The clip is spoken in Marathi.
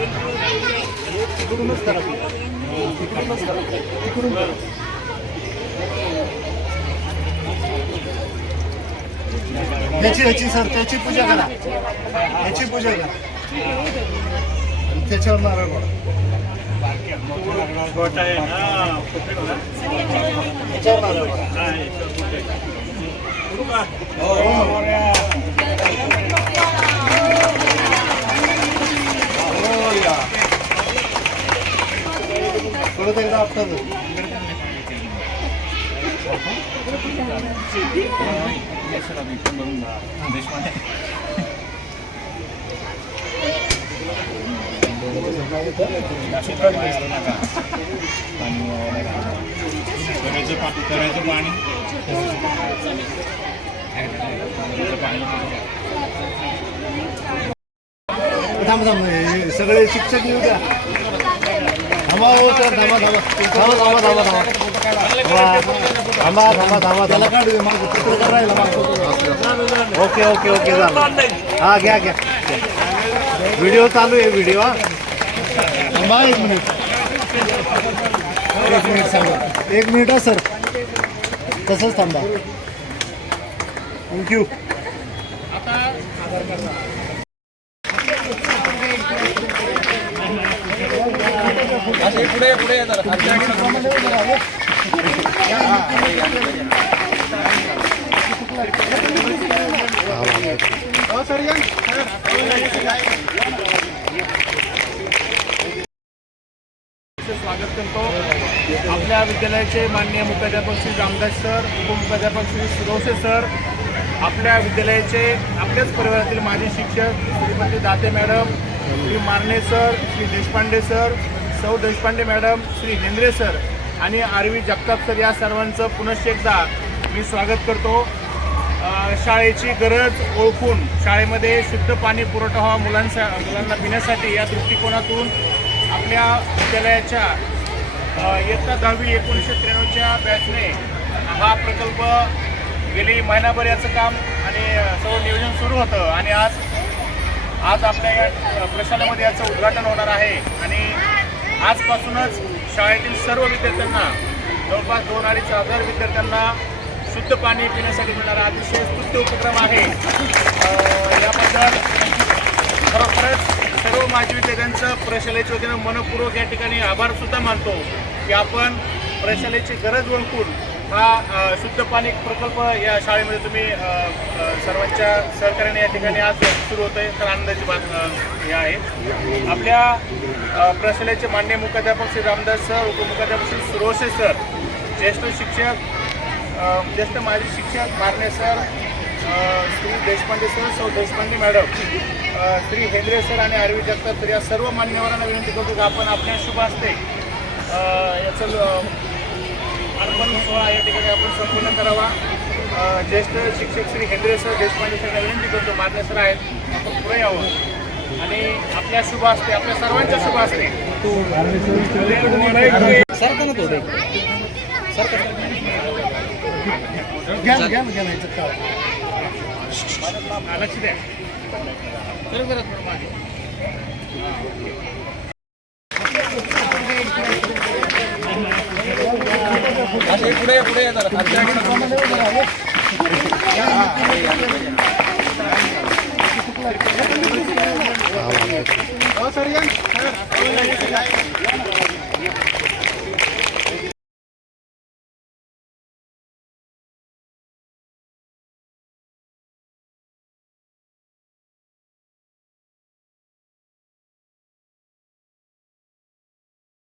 तिकडूनच करा तिकडूनच करा. तिकडून करा. ह्याची ह्याची सर त्याची पूजा करा. ह्याची पूजा करा. त्याच्यावर नारळ वाढा. ह्याच्यावर नारळ वाढा. हो. परत एकदा आपटा करायचं पाणी थांब थांबा सगळे शिक्षक येऊ द्या. थांबा हो सर थांबा थांबा. थांबा थांबा थांबा थांबा. थांबा थांबा थांबा मागं ओके ओके ओके झालं हा घ्या घ्या. व्हिडिओ चालू आहे व्हिडिओ हा. थांबा एक मिनिट. एक मिनिट सांगा एक मिनिट हा सर. तसंच थांबा. थँक्यू पुढे पुढे स्वागत करतो आपल्या विद्यालयाचे माननीय मुख्याध्यापक श्री रामदास सर उपमुख्याध्यापक श्री सुरवसे सर आपल्या विद्यालयाचे आपल्याच परिवारातील माजी शिक्षक श्रीमती दाते मॅडम श्री मारणे sir Shri Deshpande sir Sau Deshpande madam Shri Hendre sir आणि आरवी जगताप सर या सर्वांचं पुनश्च एकदा मी स्वागत करतो. शाळेची गरज ओळखून शाळेमध्ये शुद्ध पाणी पुरवठा व्हावा मुलांसा मुलांना पिण्यासाठी या दृष्टिकोनातून आपल्या विद्यालयाच्या इयत्ता दहावी एकोणीसशे त्र्याण्णवच्या बॅचने हा प्रकल्प गेली महिनाभर याचं काम आणि सर्व नियोजन सुरू होतं. आणि आज आज आपल्या या प्रशालामध्ये याचं उद्घाटन होणार आहे. आणि आजपासूनच शाळेतील सर्व विद्यार्थ्यांना जवळपास दोन अडीच हजार विद्यार्थ्यांना शुद्ध पाणी पिण्यासाठी मिळणारा अतिशय स्तुत्य उपक्रम आहे. याबद्दल खरोखरच सर्व माजी विद्यार्थ्यांचं प्रशालेच्या वतीनं मनपूर्वक या ठिकाणी आभारसुद्धा मानतो की आपण प्रशालेची गरज ओळखून हा शुद्ध पाणी प्रकल्प या शाळेमध्ये तुम्ही सर्वांच्या सहकार्याने या ठिकाणी आज सुरू होत आहे तर आनंदाची बात हे आहे. आपल्या प्रशालेचे मान्य मुख्याध्यापक श्री रामदास सर उपमुख्याध्यापक श्री सुरोसे सर ज्येष्ठ शिक्षक ज्येष्ठ माजी शिक्षक मारणे सर श्री देशपांडे सर सौ देशपांडे मॅडम श्री हेंद्रे सर आणि आरवी जगताप तर या सर्व मान्यवरांना विनंती करतो की आपण आपल्या शुभ असते याचं अर्पण सोहळा या ठिकाणी आपण संपूर्ण करावा. ज्येष्ठ शिक्षक श्री हेंद्रे सर देशपांडे सरांना विनंती करतो मारणे सर आहेत. आपण पुढे यावं. आणि आपल्या शुभ हस्ते आपल्या सर्वांच्या शुभ हस्ते. घ्या ना, काय. लक्ष द्या. पुढे पुढे हो, सर, या ना.